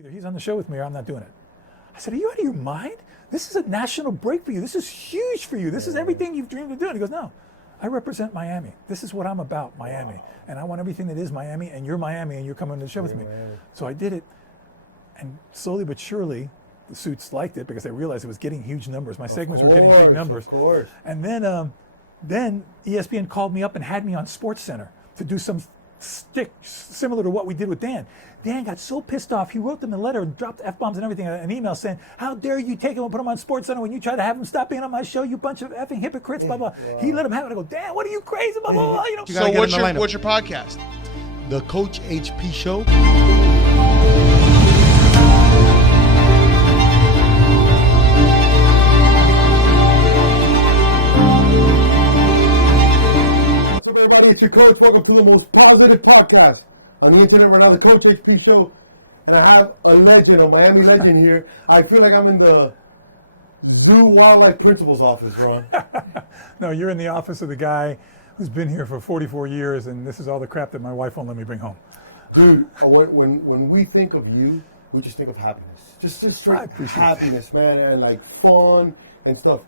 Either he's on the show with me or I'm not doing it. I said, are you out of your mind? This is a national break for you. This is huge for you. This is everything you've dreamed of doing. He goes, no, I represent Miami. This is what I'm about, Miami. Wow. And I want everything that is Miami, and you're Miami, and you're coming to the show with me. Miami. So I did it, and slowly but surely, the suits liked it because they realized it was getting huge numbers. My segments were getting big numbers. Of course. And then ESPN called me up and had me on SportsCenter to do some stick similar to what we did with Dan. Dan got so pissed off, he wrote them a letter and dropped F-bombs and everything, an email saying, how dare you take him and put him on SportsCenter when you try to have him stop being on my show, you bunch of effing hypocrites, blah, blah. Wow. He let him have it. I go, Dan, what are you crazy, blah, blah, blah. You know? So what's your podcast? The Coach HP Show. Everybody, it's your coach. Welcome to the most positive podcast on the internet right now, the Coach HP Show. And I have a legend, a Miami legend here. I feel like I'm in the Zoo Wildlife Principal's office, Ron. No, you're in the office of the guy who's been here for 44 years, and this is all the crap that my wife won't let me bring home. Dude, when we think of you, we just think of happiness. Just straight happiness, man, and like fun and stuff.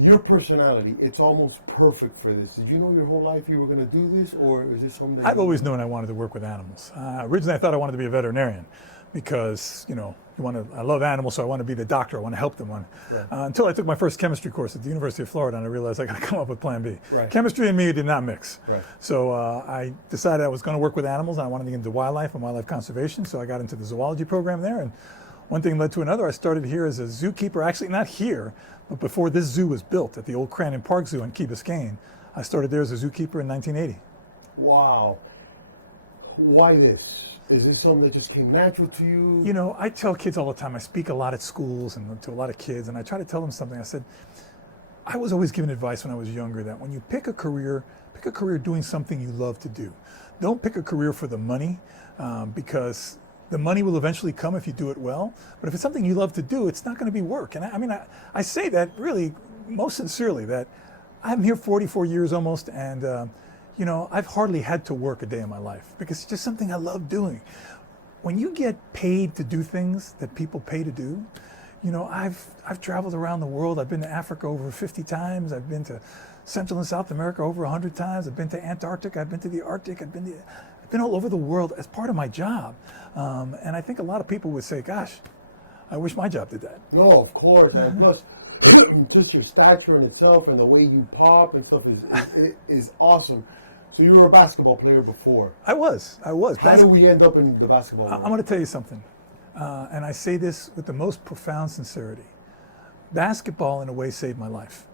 Your personality, it's almost perfect for this. Did you know your whole life you were going to do this, or is this something that I've always known I wanted to work with animals. Originally, I thought I wanted to be a veterinarian because, I love animals, so I want to be the doctor. I want to help them. Right. Until I took my first chemistry course at the University of Florida, and I realized I got to come up with Plan B. Right. Chemistry and me did not mix. Right. So I decided I was going to work with animals, and I wanted to get into wildlife and wildlife conservation, so I got into the zoology program there, and one thing led to another. I started here as a zookeeper, actually not here, but before this zoo was built at the old Crandon Park Zoo in Key Biscayne. I started there as a zookeeper in 1980. Wow. Why this? Is this something that just came natural to you? You know, I tell kids all the time, I speak a lot at schools and to a lot of kids, and I try to tell them something. I said, I was always given advice when I was younger that when you pick a career doing something you love to do. Don't pick a career for the money, because the money will eventually come if you do it well. But if it's something you love to do, it's not going to be work. And I say that really most sincerely, that I'm here 44 years almost, and I've hardly had to work a day in my life because it's just something I love doing. When you get paid to do things that people pay to do, I've traveled around the world. I've been to Africa over 50 times. I've been to Central and South America over 100 times. I've been to Antarctica. I've been to the Arctic. I've been all over the world as part of my job. And I think a lot of people would say, gosh, I wish my job did that. No, of course. And plus, just your stature in itself and the way you pop and stuff is awesome. So you were a basketball player before. I was. How did we end up in the basketball world? I'm going to tell you something. And I say this with the most profound sincerity. Basketball, in a way, saved my life.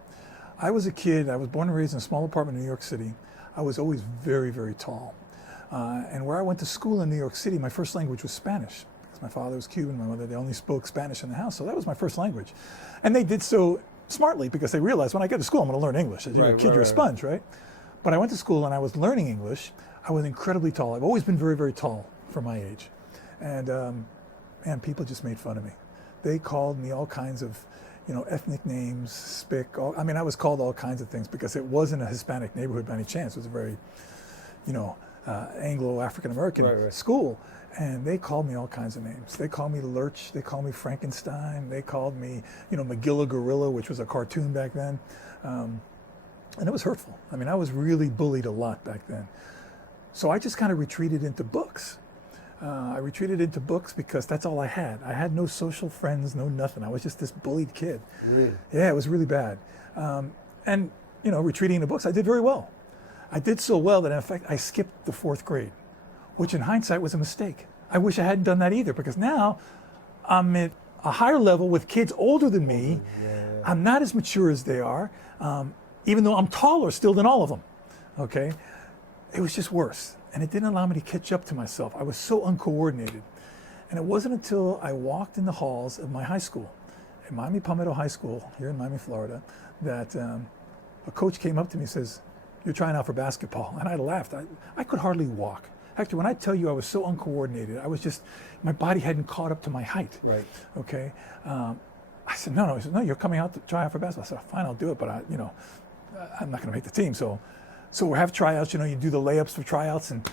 I was a kid. I was born and raised in a small apartment in New York City. I was always very, very tall. And where I went to school in New York City, my first language was Spanish. Because my father was Cuban, my mother, they only spoke Spanish in the house. So that was my first language. And they did so smartly because they realized when I get to school, I'm going to learn English. As you're a kid, you're a sponge, right? But I went to school and I was learning English. I was incredibly tall. I've always been very, very tall for my age. And people just made fun of me. They called me all kinds of, ethnic names, spick. I was called all kinds of things because it wasn't a Hispanic neighborhood by any chance. It was a very, Anglo-African-American school. And they called me all kinds of names. They called me Lurch. They called me Frankenstein. They called me, Magill Gorilla, which was a cartoon back then. And it was hurtful. I was really bullied a lot back then. So I just kind of retreated into books. I retreated into books because that's all I had. I had no social friends, no nothing. I was just this bullied kid. Really? Yeah, it was really bad. Retreating into books, I did very well. I did so well that, in fact, I skipped the 4th grade, which in hindsight was a mistake. I wish I hadn't done that either, because now I'm at a higher level with kids older than me. Yeah. I'm not as mature as they are, even though I'm taller still than all of them. Okay? It was just worse. And it didn't allow me to catch up to myself. I was so uncoordinated. And it wasn't until I walked in the halls of my high school, at Miami Palmetto High School here in Miami, Florida, that a coach came up to me and says, "You're trying out for basketball." And I laughed. I could hardly walk. Actually, when I tell you I was so uncoordinated, my body hadn't caught up to my height. Right. Okay. I said, no. He said, "No, you're coming out to try out for basketball." I said, "Fine, I'll do it, but I'm not going to make the team." So we have tryouts. You do the layups for tryouts, and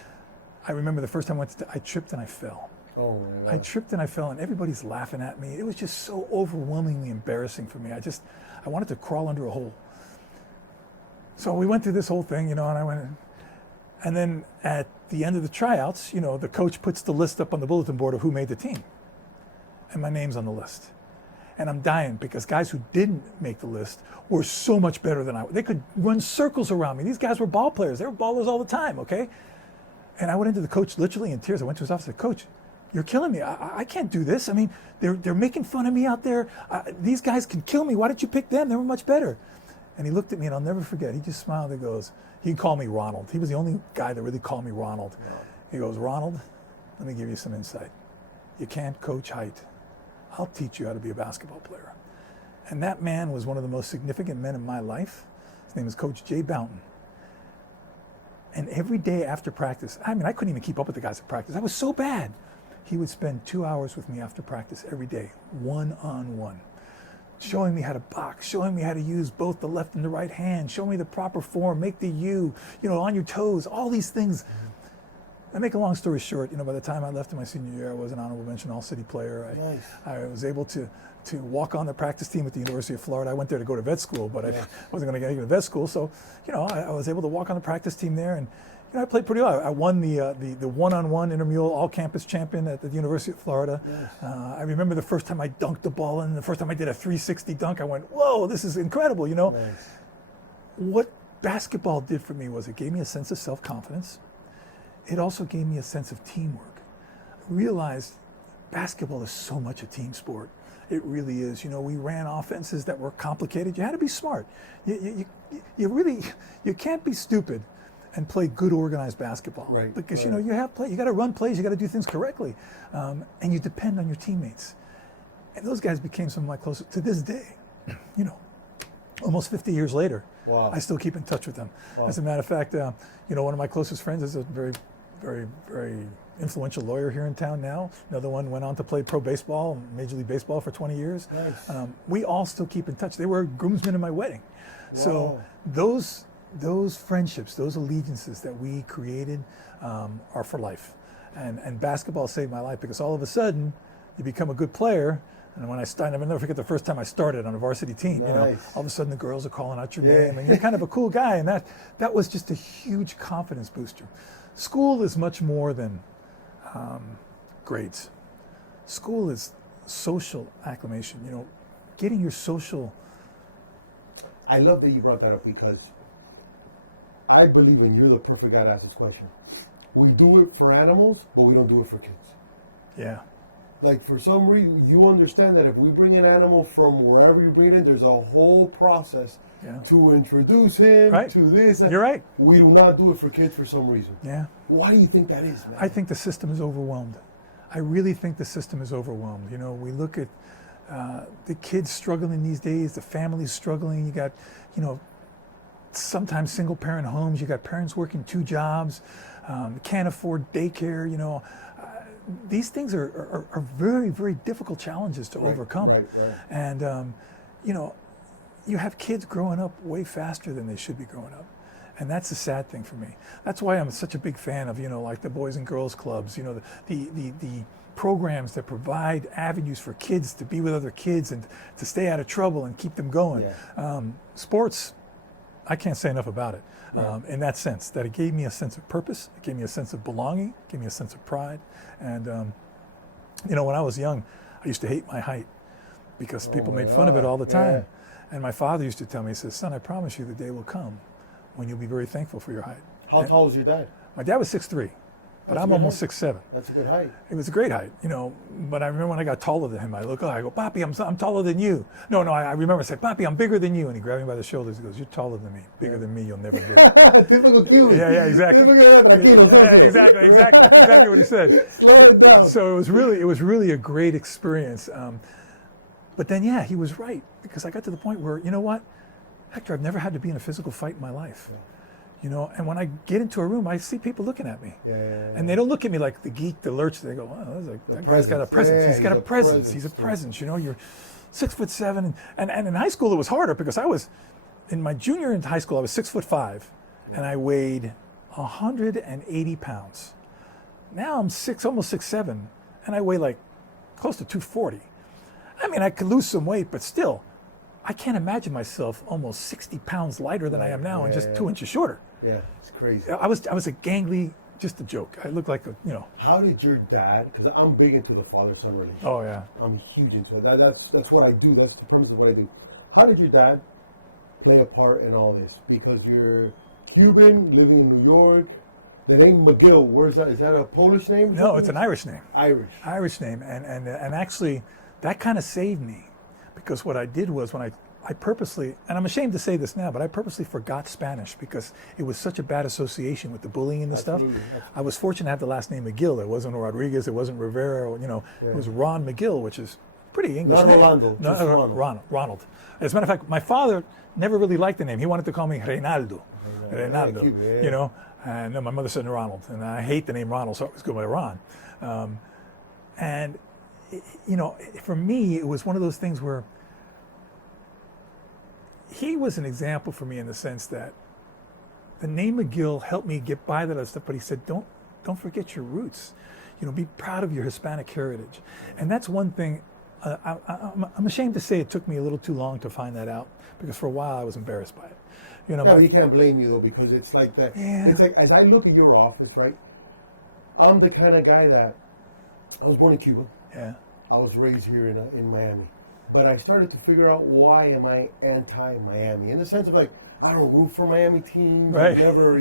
I remember the first time I tripped and I fell. Oh, wow. I tripped and I fell, and everybody's laughing at me. It was just so overwhelmingly embarrassing for me. I wanted to crawl under a hole. So we went through this whole thing, and I went, and then at the end of the tryouts, the coach puts the list up on the bulletin board of who made the team. And my name's on the list. And I'm dying because guys who didn't make the list were so much better than I was. They could run circles around me. These guys were ball players. They were ballers all the time, okay? And I went into the coach literally in tears. I went to his office and said, Coach, you're killing me. I can't do this. I mean, they're making fun of me out there. These guys can kill me. Why didn't you pick them? They were much better. And he looked at me, and I'll never forget. He just smiled and goes, he called me Ronald. He was the only guy that really called me Ronald. Wow. He goes, Ronald, let me give you some insight. You can't coach height. I'll teach you how to be a basketball player. And that man was one of the most significant men in my life. His name is Coach Jay Bounton. And every day after practice, I couldn't even keep up with the guys at practice. I was so bad. He would spend 2 hours with me after practice every day, one-on-one, showing me how to box, showing me how to use both the left and the right hand, showing me the proper form, make the U, on your toes, all these things. I make a long story short, by the time I left in my senior year, I was an honorable mention all-city player. Nice. I was able to walk on the practice team at the University of Florida. I went there to go to vet school, but I wasn't going to get into vet school. So, I was able to walk on the practice team there, and I played pretty well. I won the one-on-one intramural all-campus champion at the University of Florida. Nice. I remember the first time I dunked the ball, and the first time I did a 360 dunk, I went, whoa, this is incredible, Nice. What basketball did for me was it gave me a sense of self-confidence. It also gave me a sense of teamwork. I realized basketball is so much a team sport. It really is. We ran offenses that were complicated. You had to be smart. You can't be stupid and play good organized basketball. Right. Because you got to run plays, you got to do things correctly. And you depend on your teammates. And those guys became some of my closest to this day. Almost 50 years later. Wow. I still keep in touch with them. Wow. As a matter of fact, one of my closest friends is a very, very, very influential lawyer here in town now. Another one went on to play pro baseball, Major League Baseball for 20 years. Nice. We all still keep in touch. They were groomsmen in my wedding. Wow. So those friendships, those allegiances that we created are for life. And basketball saved my life because all of a sudden you become a good player. And when I started, I'll never forget the first time I started on a varsity team. Nice. All of a sudden the girls are calling out your name, and you're kind of a cool guy, and that was just a huge confidence booster. School is much more than grades. School is social acclimation. Getting your social. I love that you brought that up because I believe when you're the perfect guy to ask this question. We do it for animals, but we don't do it for kids. Yeah. Like, for some reason, you understand that if we bring an animal from wherever you bring it in, there's a whole process to introduce him to this. You're right. We do not do it for kids for some reason. Yeah. Why do you think that is, man? I think the system is overwhelmed. I really think the system is overwhelmed. We look at the kids struggling these days, the families struggling. You got, sometimes single-parent homes. You got parents working 2 jobs, can't afford daycare, these things are very, very difficult challenges to overcome. Right. And, you have kids growing up way faster than they should be growing up. And that's the sad thing for me. That's why I'm such a big fan of, like the Boys and Girls Clubs, the programs that provide avenues for kids to be with other kids and to stay out of trouble and keep them going. Yeah. Sports, I can't say enough about it. In that sense, that it gave me a sense of purpose, it gave me a sense of belonging, it gave me a sense of pride. And, when I was young, I used to hate my height because people made fun of it all the time. Yeah. And my father used to tell me, he says, son, I promise you the day will come when you'll be very thankful for your height. How tall was your dad? My dad was 6'3", but I'm almost 6'7". That's a good height. It was a great height, but I remember when I got taller than him, I go, Papi, I'm taller than you. No, I remember I said, Papi, I'm bigger than you. And he grabbed me by the shoulders. He goes, you're taller than me. Bigger than me, you'll never be. Typical Cuban. Yeah, exactly. Exactly what he said. So it was really a great experience. But then, he was right, because I got to the point where, you know what, Hector, I've never had to be in a physical fight in my life. And when I get into a room, I see people looking at me. And they don't look at me like the geek, the lurch. They go, wow, that guy's got a presence. He's got a presence. He's a presence. You're 6'7", and in high school it was harder because I was, in my junior year in high school, I was 6'5", and I weighed 180 pounds. Now I'm almost 6'7", and I weigh like close to 240. I mean, I could lose some weight, but still, I can't imagine myself almost 60 pounds lighter than I am now and just 2 inches shorter. Yeah, it's crazy. I was a gangly, just a joke. I looked like How did your dad? Because I'm big into the father-son relationship. Oh yeah. I'm huge into it. That's what I do. That's the premise of what I do. How did your dad play a part in all this? Because you're Cuban, living in New York. The name Magill, where's that? Is that a Polish name? No, it's an Irish name. Irish name, and actually, that kind of saved me, because what I did was when I purposely, and I'm ashamed to say this now, but I purposely forgot Spanish because it was such a bad association with the bullying and the stuff. I was fortunate to have the last name Magill. It wasn't Rodriguez, it wasn't Rivera, It was Ron Magill, which is pretty English. Not name. Rolando, No, just Ronald. Ronald. As a matter of fact, my father never really liked the name. He wanted to call me Reynaldo. And my mother said Ronald, and I hate the name Ronald, so I always go by Ron. For me, it was one of those things where he was an example for me in the sense that the name Magill helped me get by that other stuff, but he said, don't forget your roots. Be proud of your Hispanic heritage. And that's one thing, I'm ashamed to say it took me a little too long to find that out, because for a while I was embarrassed by it. You can't blame you though, because it's like that. Yeah. It's like, as I look at your office, right? I'm the kind of guy that I was born in Cuba. Yeah. I was raised here in Miami, but I started to figure out why am I anti-Miami, in the sense of like I don't root for Miami teams, right? Never,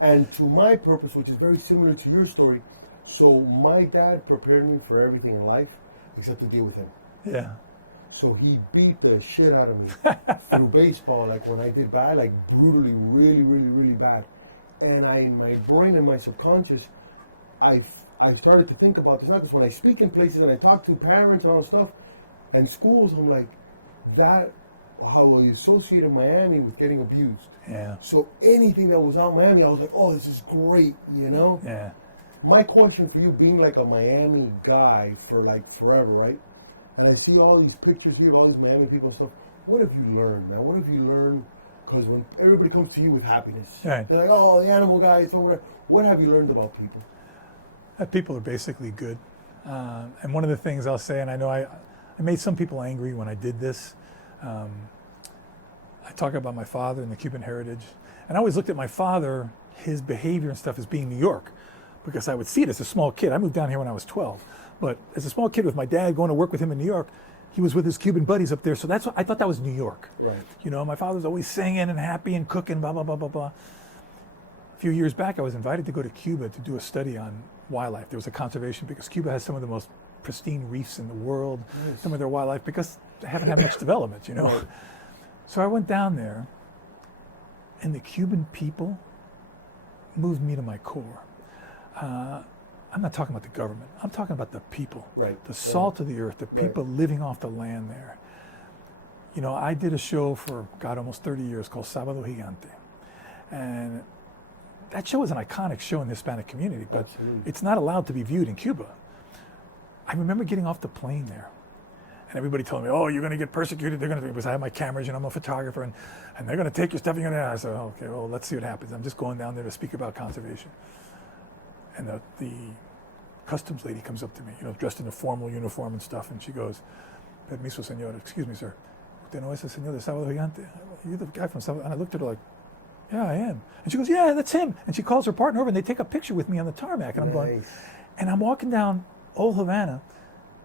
And to my purpose, which is very similar to your story. So my dad prepared me for everything in life except to deal with him. Yeah. So he beat the shit out of me through baseball, like when I did bad, like brutally, really, really, really bad. And in my brain and my subconscious, I started to think about this, not because when I speak in places and I talk to parents and all that stuff, and schools, I'm like, that, how I associated Miami with getting abused. Yeah. So anything that was out Miami, I was like, oh, this is great, Yeah. My question for you, being like a Miami guy for like forever, right? And I see all these pictures here of all these Miami people and stuff. What have you learned, man? What have you learned? Because when everybody comes to you with happiness, right. They're like, oh, the animal guy, it's whatever. What have you learned about people? That people are basically good. And one of the things I'll say, and I know I made some people angry when I did this, I talk about my father and the Cuban heritage. And I always looked at my father, his behavior and stuff, as being New York, because I would see it as a small kid. I moved down here when I was 12. But as a small kid with my dad going to work with him in New York, he was with his Cuban buddies up there. So that's what I thought that was New York. Right. My father was always singing and happy and cooking, blah, blah, blah, blah, blah. A few years back, I was invited to go to Cuba to do a study on wildlife. There was a conservation, because Cuba has some of the most pristine reefs in the world, nice. Some of their wildlife, because they haven't had much development, Right. So I went down there, and the Cuban people moved me to my core. I'm not talking about the government. I'm talking about the people. Right. The salt of the earth, the people living off the land there. I did a show for, almost 30 years called Sábado Gigante. And that show is an iconic show in the Hispanic community, but it's not allowed to be viewed in Cuba. I remember getting off the plane there, and everybody told me, oh, you're going to get persecuted. They're going to, because I have my cameras, I'm a photographer, and they're going to take your stuff. And I said, oh, okay, well, let's see what happens. I'm just going down there to speak about conservation. And the customs lady comes up to me, dressed in a formal uniform and stuff, and she goes, permiso, señor, excuse me, sir. ¿Usted no es el señor de Sábado Gigante? You're the guy from Sábado. And I looked at her like, yeah, I am. And she goes, yeah, that's him. And she calls her partner over, and they take a picture with me on the tarmac. And I'm going, and I'm walking down Old Havana,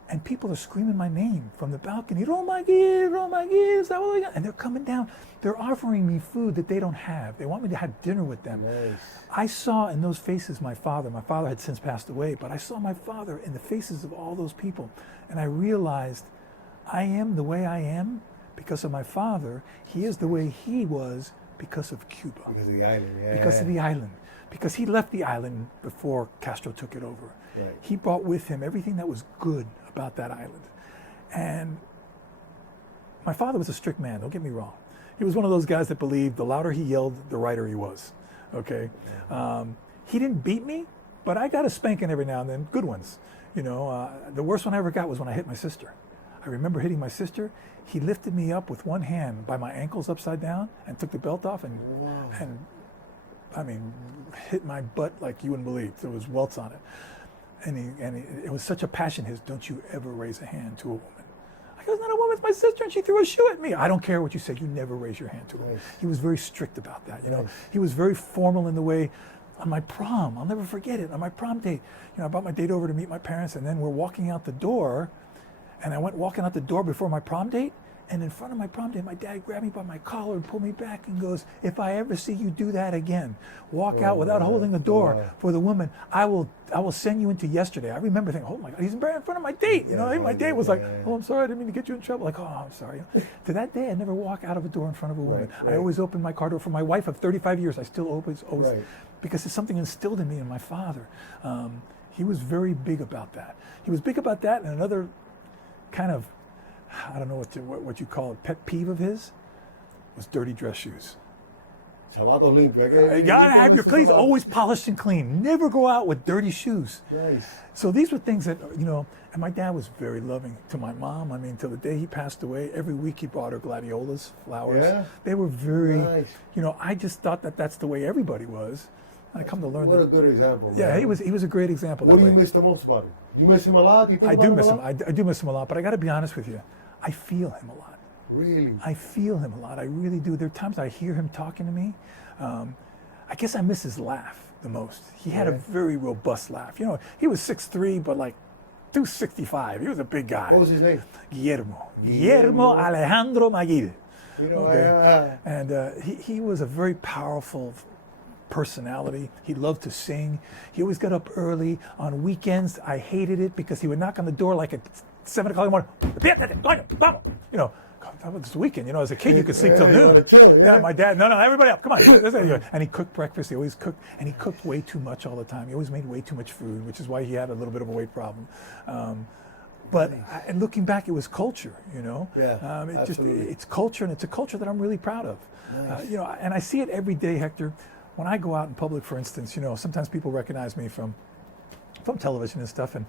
and people are screaming my name from the balcony, Roma Gil, Sábado Gigante. And they're coming down. They're offering me food that they don't have. They want me to have dinner with them. Nice. I saw in those faces my father. My father had since passed away, but I saw my father in the faces of all those people. And I realized I am the way I am because of my father. He is the way he was because of Cuba. Because of the island, yeah. Because of the island. Because he left the island before Castro took it over. Right. He brought with him everything that was good about that island. And my father was a strict man, don't get me wrong. He was one of those guys that believed the louder he yelled, the righter he was. Okay? He didn't beat me, but I got a spanking every now and then, good ones. The worst one I ever got was when I hit my sister. I remember hitting my sister. He lifted me up with one hand by my ankles upside down and took the belt off and hit my butt like you wouldn't believe. There was welts on it. it was such a passion his, don't you ever raise a hand to a woman. I go, it's not a woman, it's my sister, and she threw a shoe at me. I don't care what you say, you never raise your hand to her. Nice. He was very strict about that, you know. He was very formal in the way, on my prom, I'll never forget it, on my prom date, you know, I brought my date over to meet my parents, and then we're walking out the door, and I went walking out the door before my prom date, and in front of my prom date, my dad grabbed me by my collar and pulled me back and goes, if I ever see you do that again, walk out without holding the door for the woman, I will send you into yesterday. I remember thinking, oh my God, he's in front of my date. You know, my date was like, oh, I'm sorry, I didn't mean to get you in trouble. Like, oh, I'm sorry. To that day, I never walk out of a door in front of a woman. I always open my car door for my wife of 35 years. I still always, because it's something instilled in me and my father. He was very big about that. He was big about that, and another kind of, I don't know what you call it, pet peeve of his was dirty dress shoes. You gotta have your cleats always polished and clean. Never go out with dirty shoes. Nice. So these were things that, you know, and my dad was very loving to my mom. I mean, till the day he passed away, every week he brought her gladiolas, flowers. Yeah. They were very, you know, I just thought that that's the way everybody was. And I come to learn what a good example. Man. Yeah, he was a great example. What do you miss the most about him? You miss him a lot? I do miss him. I do miss him a lot, but I got to be honest with you. I feel him a lot. Really? I feel him a lot. I really do. There are times I hear him talking to me. I guess I miss his laugh the most. He had a very robust laugh. You know, he was 6'3", but like 265. He was a big guy. What was his name? Guillermo Alejandro Magill. And he was a very powerful personality. He loved to sing. He always got up early. On weekends, I hated it because he would knock on the door like at 7 o'clock in the morning. You know, that was the weekend. You know, as a kid, you could sleep till noon. Yeah, my dad, no, everybody up, come on. And he cooked breakfast. He always cooked, and he cooked way too much all the time. He always made way too much food, which is why he had a little bit of a weight problem. But and looking back, it was culture, you know. Yeah, it's culture, and it's a culture that I'm really proud of. Nice. You know, and I see it every day, Hector. When I go out in public, for instance, you know, sometimes people recognize me from television and stuff, and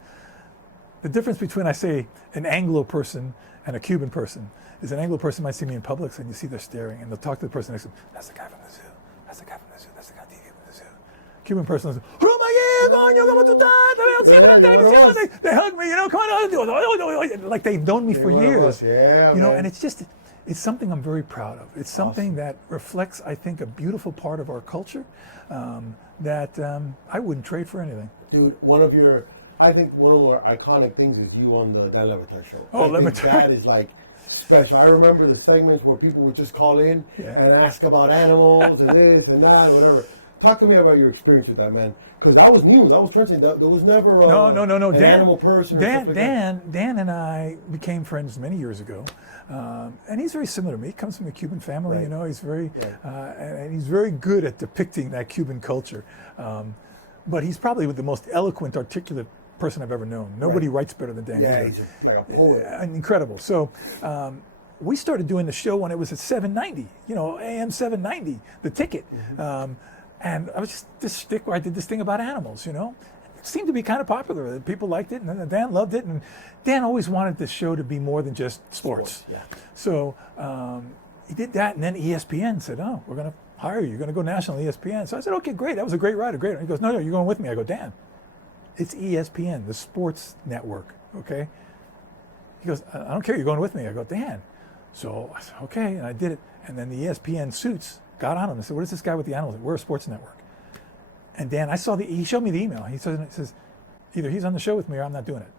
the difference between, I say, an Anglo person and a Cuban person is an Anglo person might see me in Publix and you see they're staring, and they'll talk to the person next to them, that's the guy from the zoo, that's the guy from the zoo, that's the guy from the zoo. Cuban person is, they hug me, you know, come on, like they've known me for years. You know, and it's something I'm very proud of. It's something that reflects, I think, a beautiful part of our culture that I wouldn't trade for anything. Dude, I think one of our iconic things is you on the Dan Lebatard show. Oh, Lebatard. That is like special. I remember the segments where people would just call in and ask about animals and this and that or whatever. Talk to me about your experience with that, man. Because that was new. That was interesting. There was never an animal person. Dan and I became friends many years ago. And he's very similar to me. He comes from a Cuban family, you know. He's very, and he's very good at depicting that Cuban culture. But he's probably the most eloquent, articulate person I've ever known. Nobody writes better than Dan. Yeah, he's like a poet. Incredible. So we started doing the show when it was at 790, you know, AM 790, the ticket. And I was just this shtick where I did this thing about animals, you know. It seemed to be kind of popular. People liked it, and then Dan loved it. And Dan always wanted the show to be more than just sports. So he did that, and then ESPN said, oh, we're going to hire you. You're going to go national ESPN. So I said, okay, great. That was a great ride. Great. He goes, no, you're going with me. I go, Dan, it's ESPN, the sports network, okay? He goes, I don't care. You're going with me. I go, Dan. So I said, okay, and I did it. And then the ESPN suits got on him and said, what is this guy with the animals? We're a sports network. And Dan, he showed me the email. He says, either he's on the show with me or I'm not doing it.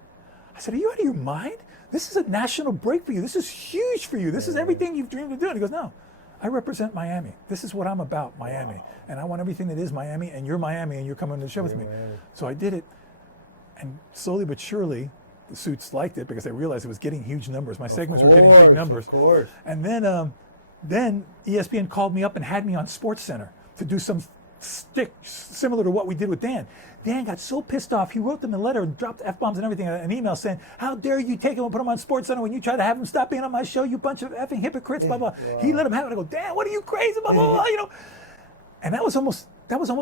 I said, are you out of your mind? This is a national break for you. This is huge for you. This is everything you've dreamed of doing. He goes, no, I represent Miami. This is what I'm about, Miami. Wow. And I want everything that is Miami, and you're Miami, and you're coming to the show with me. Miami. So I did it. And slowly but surely, the suits liked it because they realized it was getting huge numbers. My segments were getting big numbers. Of course. And then ESPN called me up and had me on SportsCenter to do some stick similar to what we did with Dan. Dan got so pissed off, he wrote them a letter and dropped F-bombs and everything, an email saying, how dare you take him and put him on SportsCenter when you try to have him stop being on my show, you bunch of effing hypocrites, blah, blah. Wow. He let him have it. I go, Dan, what are you crazy, blah, blah, blah, you know. And that was almost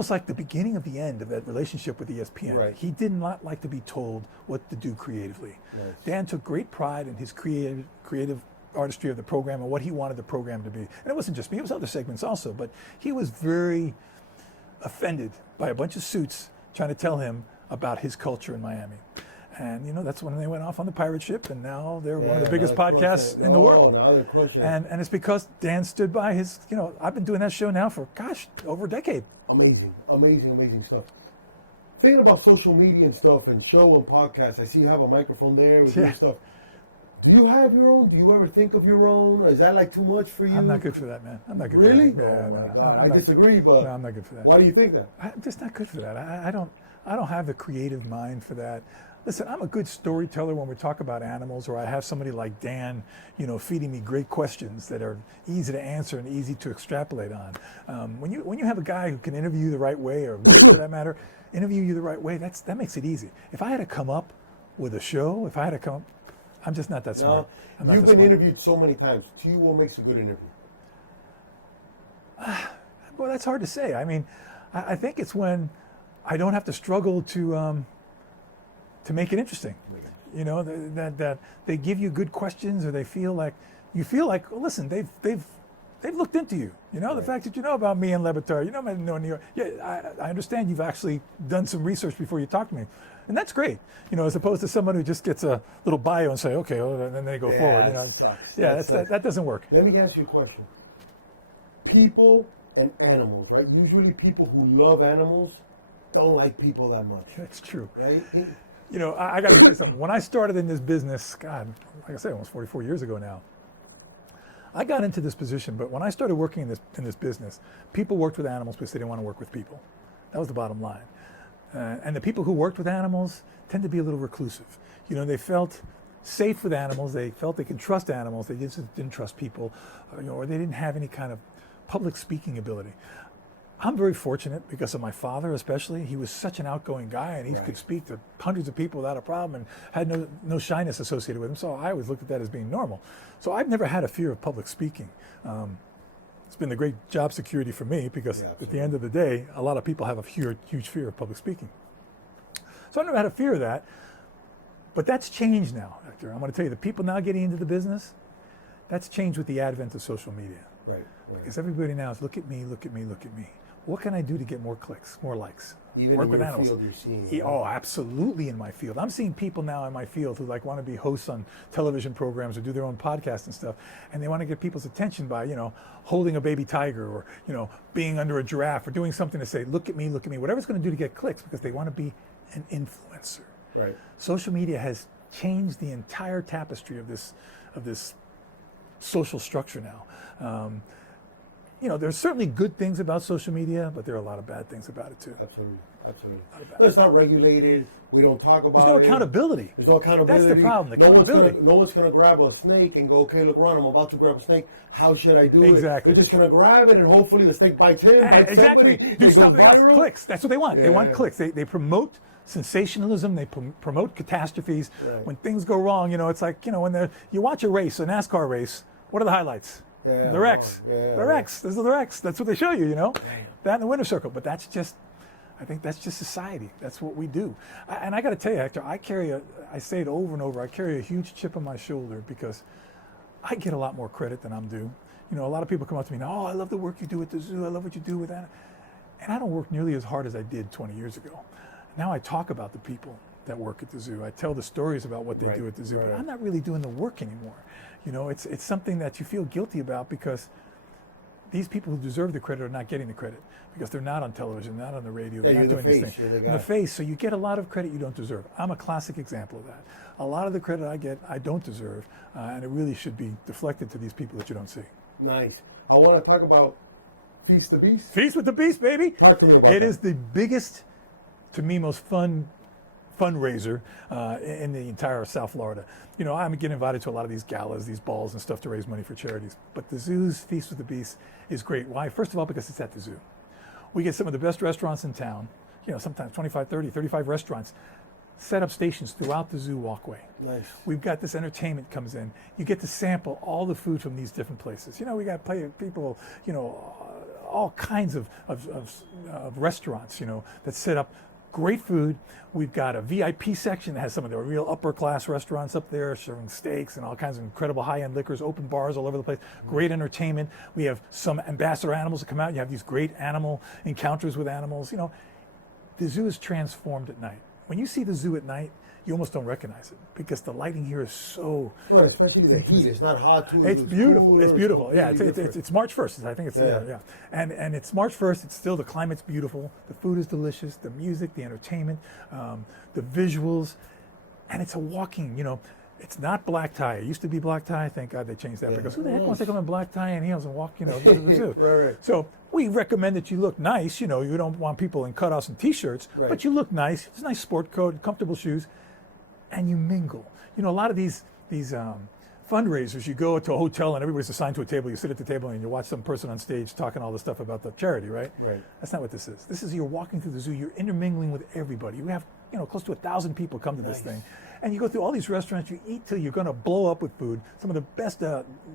like the beginning of the end of that relationship with ESPN. Right. He did not like to be told what to do creatively. Nice. Dan took great pride in his creative artistry of the program and what he wanted the program to be. And it wasn't just me, it was other segments also, but he was very offended by a bunch of suits trying to tell him about his culture in Miami. And, you know, that's when they went off on the pirate ship, and now they're one of the biggest podcasts in the world. And it's because Dan stood by his, you know, I've been doing that show now for, gosh, over a decade. Amazing stuff. Thinking about social media and stuff and show and podcasts, I see you have a microphone there with your stuff. Do you have your own? Do you ever think of your own? Is that like too much for you? I'm not good for that, man. I'm not good really? for that. Really? Yeah, I disagree, but no, I'm not good for that. Why do you think that? I'm just not good for that. I don't have the creative mind for that. Listen, I'm a good storyteller when we talk about animals, or I have somebody like Dan, you know, feeding me great questions that are easy to answer and easy to extrapolate on. When you have a guy who can interview you the right way, or for that matter, interview you the right way, that makes it easy. If I had to come up with a show, I'm just not that smart. No, you've been interviewed so many times. To you, what makes a good interview? Well, that's hard to say. I mean, I think it's when I don't have to struggle to make it interesting. You know, that they give you good questions, or you feel like, well, listen, they've looked into you. You know, the fact that you know about me and Lebatard, you know, New York. Yeah, I understand you've actually done some research before you talk to me, and that's great. You know, as opposed to someone who just gets a little bio and say, okay, well, and then they go forward. You know, that doesn't work. Let me ask you a question. People and animals, right? Usually, people who love animals don't like people that much. That's true. Right? You know, I got to tell you something. When I started in this business, God, like I said, almost 44 years ago now, I got into this position. But when I started working in this business, people worked with animals because they didn't want to work with people. That was the bottom line. And the people who worked with animals tend to be a little reclusive. You know, they felt safe with animals. They felt they could trust animals. They just didn't trust people, or they didn't have any kind of public speaking ability. I'm very fortunate because of my father, especially. He was such an outgoing guy, and he could speak to hundreds of people without a problem and had no shyness associated with him. So I always looked at that as being normal. So I've never had a fear of public speaking. It's been the great job security for me because at the end of the day, a lot of people have a huge fear of public speaking. So I've never had a fear of that. But that's changed now, Hector. I'm going to tell you, the people now getting into the business, that's changed with the advent of social media. Right. Because everybody now is, look at me. What can I do to get more clicks, more likes? Even work in with your animals. field you're seeing. Oh, absolutely in my field. I'm seeing people now in my field who want to be hosts on television programs or do their own podcasts and stuff, and they want to get people's attention by, holding a baby tiger or, being under a giraffe or doing something to say, look at me, whatever it's going to do to get clicks because they want to be an influencer. Right. Social media has changed the entire tapestry of this social structure now. There's certainly good things about social media, but there are a lot of bad things about it too. Absolutely. It's not regulated. We don't talk about it. There's no accountability. That's the problem. Accountability. No one's going to grab a snake and go, okay, look, Ron, I'm about to grab a snake. How should I do it? Exactly. They're just going to grab it and hopefully the snake bites him. Exactly. Do something else. Clicks. That's what they want. They want clicks. They promote sensationalism. They promote catastrophes. Right. When things go wrong, it's like, when you watch a race, a NASCAR race, what are the highlights? The wrecks. The wrecks. Those are the wrecks. That's what they show you, That in the winner's circle. But I think that's just society. That's what we do. And I got to tell you, Hector, I say it over and over, I carry a huge chip on my shoulder because I get a lot more credit than I'm due. A lot of people come up to me now, oh, I love the work you do at the zoo. I love what you do with that. And I don't work nearly as hard as I did 20 years ago. Now I talk about the people that work at the zoo. I tell the stories about what they do at the zoo, but I'm not really doing the work anymore. It's something that you feel guilty about because these people who deserve the credit are not getting the credit because they're not on television, not on the radio, they're not doing these things. You're the face, so you get a lot of credit you don't deserve. I'm a classic example of that. A lot of the credit I get, I don't deserve, and it really should be deflected to these people that you don't see. Nice. I want to talk about Feast the Beast. Feast with the Beast, baby. Talk to me about it. It is the biggest, to me, most fun fundraiser in the entire South Florida. I'm getting invited to a lot of these galas, these balls and stuff to raise money for charities. But the zoo's Feast with the Beast is great. Why? First of all, because it's at the zoo. We get some of the best restaurants in town, sometimes 25, 30, 35 restaurants, set up stations throughout the zoo walkway. Nice. We've got this entertainment comes in. You get to sample all the food from these different places. We got people, all kinds of restaurants, that set up great food. We've got a VIP section that has some of the real upper class restaurants up there serving steaks and all kinds of incredible high-end liquors, open bars all over the place, great entertainment. We have some ambassador animals that come out. You have these great animal encounters with animals. The zoo is transformed at night. when you see the zoo at night, you almost don't recognize it because the lighting here is so. Right, especially the heat. It's not hot too. It's beautiful. Cooler, it's beautiful. Yeah, completely it's March 1st. I think it's yeah. And it's March 1st. It's still the climate's beautiful. The food is delicious. The music, the entertainment, the visuals, and it's a walking. It's not black tie. It used to be black tie. Thank God they changed that because who the heck wants to come in black tie and heels and walk? To the zoo? Right. So we recommend that you look nice. You don't want people in cutoffs and t-shirts, but you look nice. It's a nice sport coat, comfortable shoes, and you mingle. A lot of these fundraisers, you go to a hotel and everybody's assigned to a table. You sit at the table and you watch some person on stage talking all this stuff about the charity, right? Right. That's not what this is. This is you're walking through the zoo. You're intermingling with everybody. You have close to 1,000 people come to this thing. And you go through all these restaurants, you eat till you're going to blow up with food. Some of the best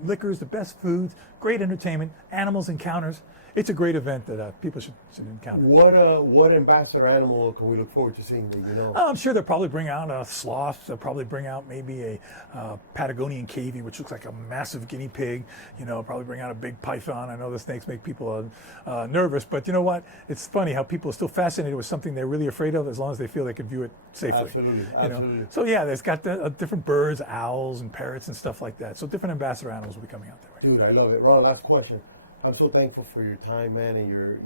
liquors, the best foods, great entertainment, animals encounters. It's a great event that people should encounter. What ambassador animal can we look forward to seeing that I'm sure they'll probably bring out a sloth. They'll probably bring out maybe a Patagonian cavy, which looks like a massive guinea pig. Probably bring out a big python. I know the snakes make people nervous, but you know what? It's funny how people are still fascinated with something they're really afraid of as long as they feel they can view it safely. Absolutely. So yeah, there's got different birds, owls, and parrots and stuff like that. So different ambassador animals will be coming out there. Right? Dude, I love it. Ron, last question. I'm so thankful for your time, man, and your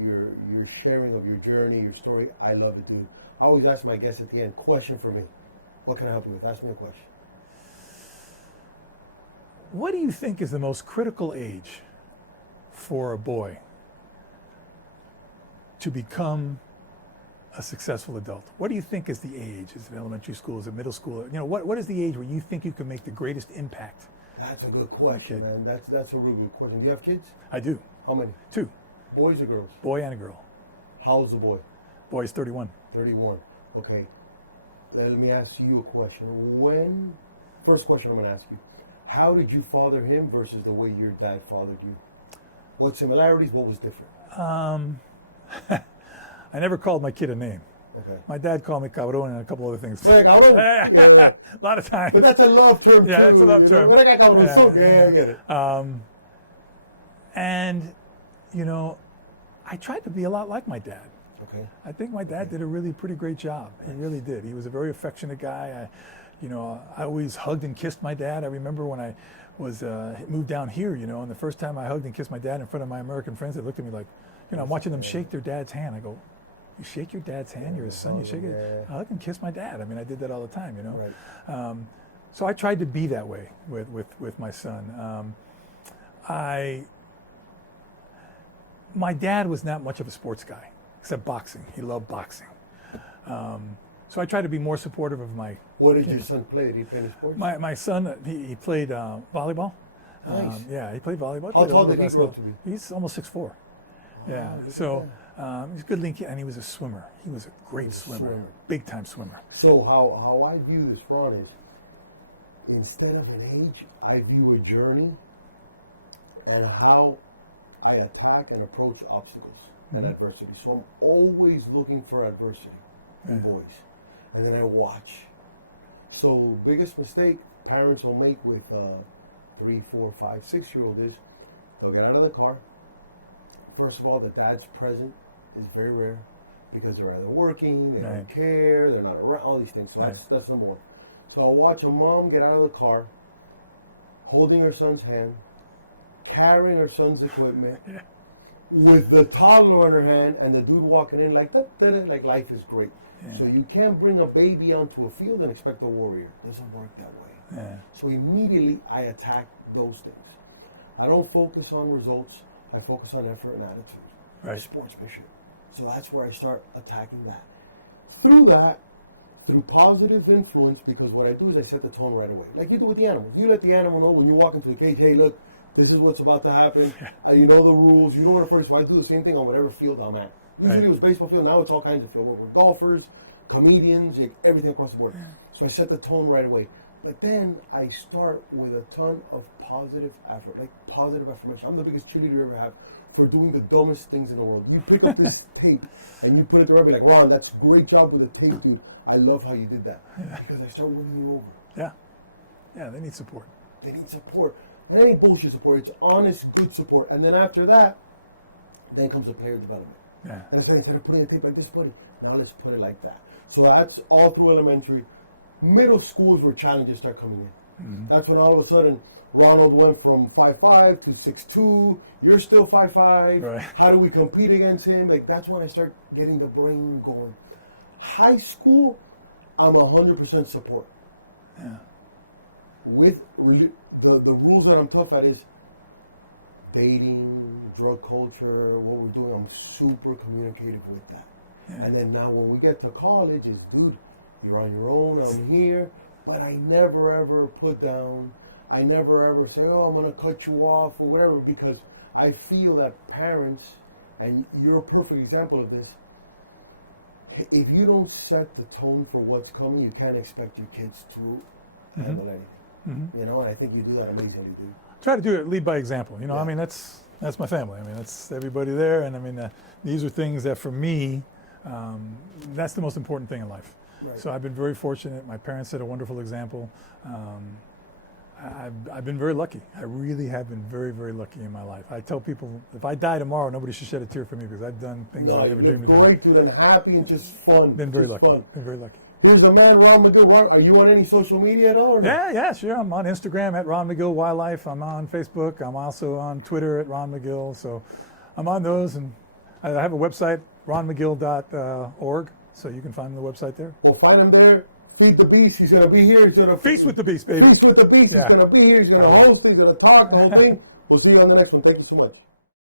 sharing of your journey, your story. I love it, dude. I always ask my guests at the end, question for me. What can I help you with? Ask me a question. What do you think is the most critical age for a boy to become a successful adult? What do you think is the age? Is it elementary school? Is it middle school? What is the age where you think you can make the greatest impact? That's a good question, man. That's a real good question. Do you have kids? I do. How many? 2. Boys or girls? Boy and a girl. How's the boy? Boy's 31. 31. Okay. Let me ask you a question. First question I'm going to ask you. How did you father him versus the way your dad fathered you? What similarities? What was different? I never called my kid a name. Okay. My dad called me cabron and a couple other things. Hey, cabron? A lot of times. But that's a love term, yeah, too. That's a love term. I get it. And, I tried to be a lot like my dad. Okay. I think my dad did a really pretty great job. He really did. He was a very affectionate guy. I always hugged and kissed my dad. I remember when I was moved down here, and the first time I hugged and kissed my dad in front of my American friends, they looked at me like, I'm watching them shake their dad's hand. I go, you shake your dad's hand? You're his son. You shake it? I hug and kiss my dad. I mean, I did that all the time, Right. So I tried to be that way with my son. My dad was not much of a sports guy, except boxing. He loved boxing. So I tried to be more supportive of my What did your son play? Did he play any sports? My son, he played volleyball. Nice. He played volleyball. How tall did he grow up to be? He's almost 6'4". Yeah. So he's a good link, and he was a swimmer. He was a great swimmer, big time swimmer. So how I view this, Ron, is instead of an age, I view a journey and how I attack and approach obstacles and adversity. So I'm always looking for adversity in boys, and then I watch. So biggest mistake parents will make with 3, 4, 5, 6-year-old is they'll get out of the car. First of all, the dad's present is very rare because they're either working, they don't care, they're not around, all these things. So that's number one. So I'll watch a mom get out of the car, holding her son's hand, carrying her son's equipment, with the toddler on her hand, and the dude walking in like that, like life is great. Yeah. So you can't bring a baby onto a field and expect a warrior. It doesn't work that way. Yeah. So immediately I attack those things. I don't focus on results. I focus on effort and attitude. Right. Sportsmanship. So that's where I start attacking that. Through positive influence, because what I do is I set the tone right away. Like you do with the animals. You let the animal know when you walk into the cage, hey, look, this is what's about to happen. You know the rules. You don't want to first. So I do the same thing on whatever field I'm at. Usually it was baseball field. Now it's all kinds of field. We're golfers, comedians, everything across the board. So I set the tone right away. But then I start with a ton of positive effort, like positive affirmation. I'm the biggest cheerleader you ever have for doing the dumbest things in the world. You pick up this tape and you put it there and be like, Ron, that's a great job with the tape, dude. I love how you did that. Because I start winning you over. Yeah, they need support. They need support. And it ain't bullshit support. It's honest, good support. And then after that, then comes the player development. Yeah. And instead of putting a tape like this, buddy, Now let's put it like that. So that's all through elementary. Middle school is where challenges start coming in. Mm-hmm. That's when all of a sudden Ronald went from 5'5" to 6'2". You're still 5'5". Right. How do we compete against him? Like, that's when I start getting the brain going. High school, I'm 100% support. Yeah. With the rules that I'm tough at is dating, drug culture, what we're doing. I'm super communicative with that. Yeah. And then now when we get to college, it's, dude, you're on your own, I'm here. But I never ever put down, I never ever say, oh, I'm going to cut you off or whatever, because I feel that parents, and you're a perfect example of this, if you don't set the tone for what's coming, you can't expect your kids to handle anything. Mm-hmm. You know, and I think you do that amazingly, dude. Try to do it, lead by example. You know, I mean, that's my family. I mean, that's everybody there. And I mean, these are things that for me, that's the most important thing in life. Right. So I've been very fortunate. My parents set a wonderful example. I've been very lucky. I really have been very, very lucky in my life. I tell people, if I die tomorrow, nobody should shed a tear for me, because I've done things I never dreamed of doing. Great, dude, and happy and just fun. Been very lucky. Fun. Been very lucky. Here's the man, Ron Magill. Are you on any social media at all? Or no? Yeah, sure. I'm on Instagram at Ron Magill Wildlife. I'm on Facebook. I'm also on Twitter at Ron Magill. So I'm on those, and I have a website, ronmagill.org. So you can find the website there. Well, find him there. Feed the beast. He's going to be here. He's going to feast with the beast, baby. Feast with the beast. Yeah. He's going to be here. He's going to host. He's going to talk the whole thing. We'll see you on the next one. Thank you so much.